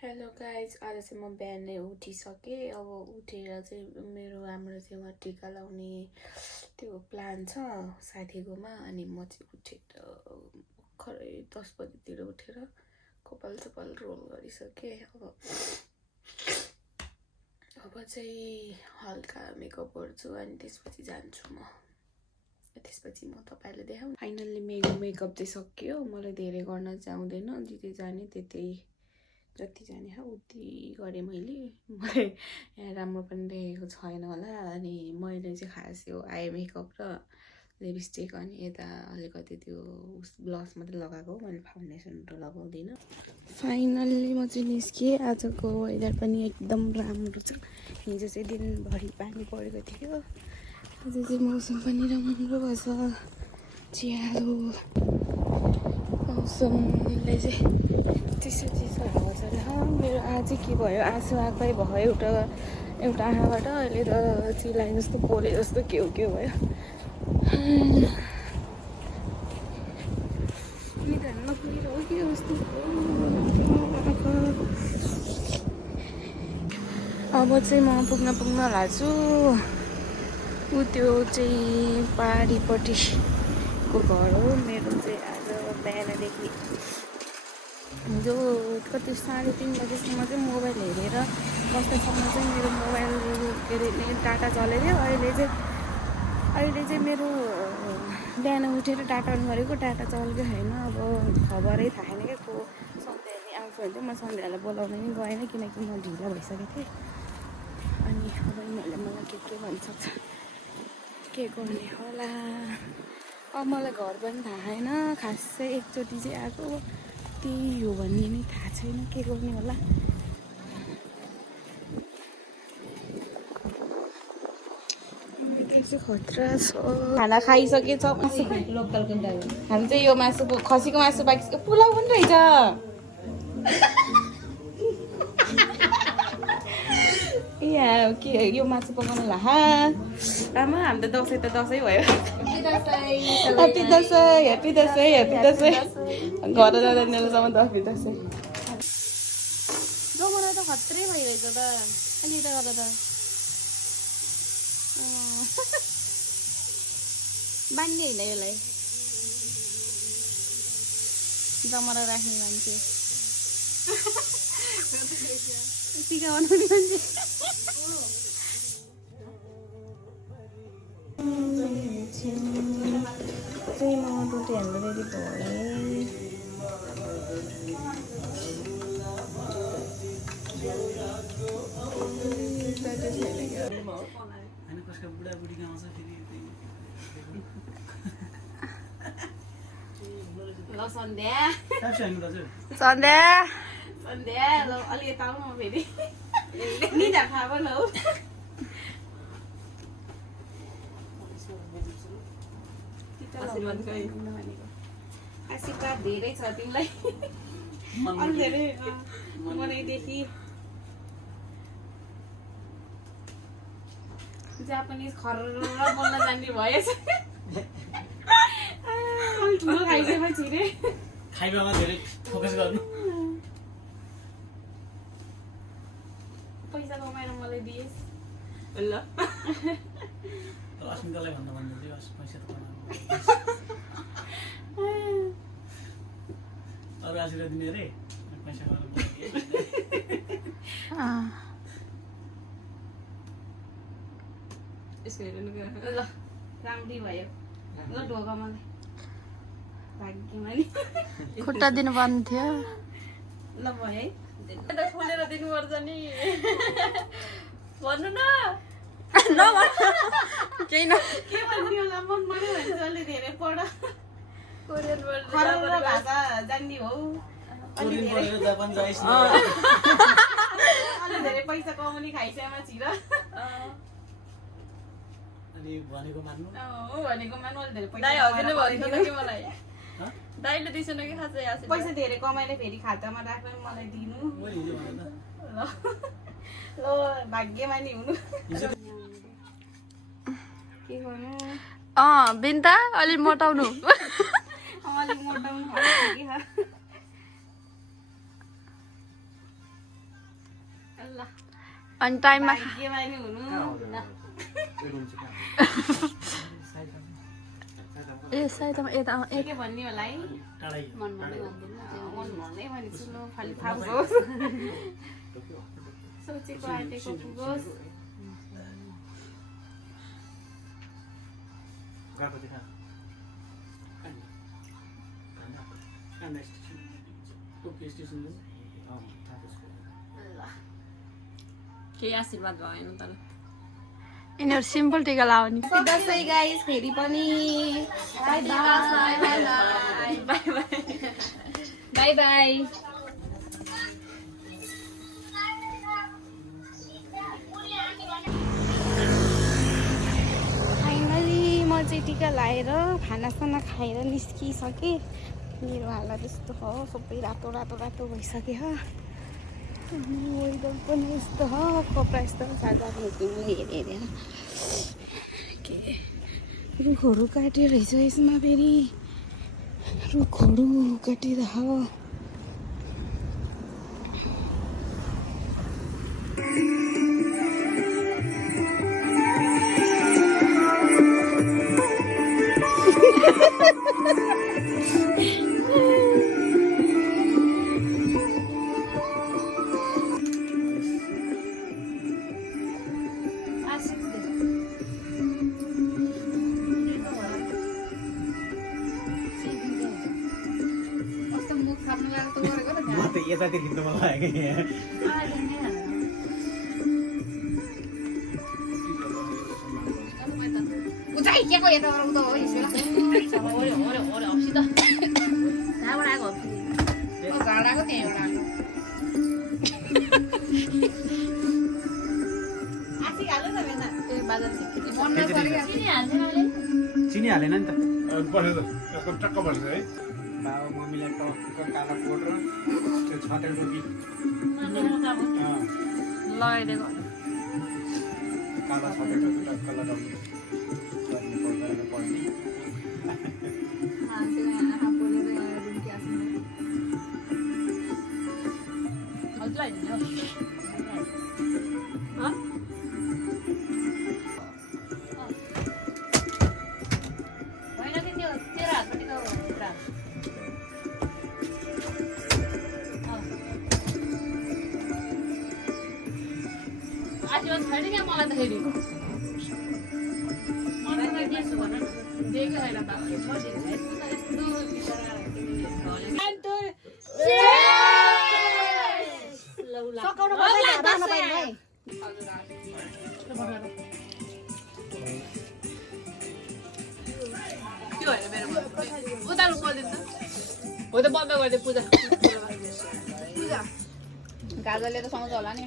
Hello guys, आज चाहिँ म बिहानै उठिसकेँ। अब उठेर चाहिँ मेरो हाम्रो चाहिँ वहाँ टिका लाउने त्यो प्लान छ साथीकोमा। अनि म चाहिँ उठेर भर्खरै 10 बजीतिर उठेर कपाल चपाल रोल गरिसकेँ। अब चाहिँ हल्का मेकअप गर्छु अनि त्यसपछि जान्छु म। त्यसपछि म तपाईँलाई देखाउँ। फाइनल्ली मेरो मेकअप चाहिँ सकियो। मलाई धेरै गर्न चाहिँ आउँदैन, जति जाने त्यति जति जाने हो उति गरेँ मैले। यहाँ राम्रो पनि देखेको छैन होला। अनि मैले चाहिँ खास यो आई मेकअप र लिपस्टिक अनि यता अलिकति त्यो ब्लस मात्रै लगाएको हो, मैले फाउन्डेसनहरू लगाउँदिनँ। फाइनल्ली म चाहिँ निस्केँ। आजको वेदर पनि एकदम राम्रो छ। हिजो चाहिँ दिनभरि पानी परेको थियो, आज चाहिँ मौसम पनि राम्रो भएछ। चियालो मौसमले चाहिँ चिसो चिसो हावा चल्यो। मेरो आज के भयो, आँसु आएकै भयो एउटा आँखाबाट। अहिले त चिलाइ जस्तो पोले जस्तो के हो भयो। निधान नपुगेर हो के जस्तो। अब चाहिँ म पुग्न लाग्छु। ऊ त्यो चाहिँ पहाडीपट्टिको घर हो मेरो चाहिँ। आज बिहानदेखि जो कति 3:30 बजीसम्म चाहिँ मोबाइल हेरेर बस्दासम्म चाहिँ मेरो मोबाइल के अरे डाटा चलेको थियो। अहिले चाहिँ मेरो बिहान उठेर डाटा अन गरेको, डाटा चलेको छैन। अब खबरै थाहा छैन क्या को सन्ध्या हेर्ने आउँछ भने। म सन्ध्यालाई बोलाउन नि गएन किनकि म ढिलो भइसकेको थिएँ। अनि अब यिनीहरूले मलाई के भनिसक्छ, के गर्ने होला। अब मलाई घर पनि थाहा छैन खासै। एकचोटि चाहिँ आएको, त्यही हो भन्ने नै थाहा छैन, के गर्ने होला। खतरा छ। खाना खाइसकेछ। हामी चाहिँ यो मासु खसीको मासु बाँकी पुलाउ पनि रहेछ। यहाँ के यो मासु पकाउनु ला आमा। हामी त दसैँ भयो। ह्याप्पी दसैँ। घर जाँदासम्म त ह्याप्पी दसैँ। जमाना त खत्रै भइरहेछ त अलि त गर्दा त। बान्ने होइन यसलाई जमरा राख्ने मान्छे, टिका बनाउने मान्छे। चाहिँ म रोटी हाल्नु रेडी भएँ। ल सन्ध्या ल अलि यता आउनु म फेरि निधा थाहा भएन हौ। आशीर्वाद धेरै छ तिमीलाई, अलि धेरै मनैदेखि। जापानिज खर्र बोल्न जान्ने भएछ। ठुलो खाइसकेपछि रे खाइबामा धेरै फोकस गर्नु। पैसा कमाएर मलाई दिएस् ल। अस्मितालाई भन्दा चाहिँ पैसा त कमाउनु अरू आशीर्वाद दिने रे पैसा कमाउनु। यसको हेर्नु ल राम्री भयो ल। ढोका मलाई भाग्यमा नि खुट्टा दिनु पर्ने थियो। ल भयो है, खोलेर दिनुपर्छ नि। भन्नु न केही न के भन्ने होला। मन पऱ्यो भने चाहिँ अलि धेरै पढ। कोरियन खर्र भाषा जान्ने हो। अलि धेरै पैसा कमाउने खाइसकेमा छिर भनेको मान्नु। भनेको मान्नु। अलि धेरै पैसा मलाई दाइले दिसन कि खासै आसे पैसा धेरै कमाएर फेरि खातामा राख्न मलाई दिनु ल। ल भाग्यमानी हुनु। के गर्नु बिन्ता अलि मोटाउनु। अलिक मोटाउनु अनि टाइममा भाग्यमानी हुनु ल ए सायद यता के भन्ने होला है टाढै मन भन्दै भनेछु ल खालि थाहा होस् सोचेको आँटेको पुगोस् गएको देखा स्टेसन टोकियो स्टेसन केही आशीर्वाद भएन तर यिनीहरू सिम्पल टिका लाउने दसैँ गाइस फेरि पनि बाई बाई फाइनली म चाहिँ टिका लाएर खानासाना खाएर निस्किसकेँ मेरो हालत यस्तो हो सबै रातो रातो रातो भइसक्यो हो वेदर पनि यस्तो हो कपडा यस्तो साझा पनि हेरेर के रुखहरू काट्यो रहेछ यसमा फेरि रुखहरू काटेर हो यतातिर हिँड्नु मन लाग्यो उचाइ के को यता गरौँ त हो यसो ओरे ओरे ओरे हप्सी त कहाँबाट आएको हप्सी झाडाको त्यहाँ एउटा आसी हाल्नु त बेना ए बाजार चिनी हालेन नि त यसको टक्क बस्छ है बाबा मम्मीलाई टक्क काला कोट र त्यो छाते टोपी लगाइदिएको काला छाते टोपी टक्क लगाउने पढ्ने आशीर्वाद छैन क्या मलाई त फेरि मलाई त दिन्छु भन न दिएको छैन त यस्तो बिचरा सकाउनु उता गरिदिनु हो त बन्द गरिदियो पूजा गाजरले त सुहाउँछ होला नि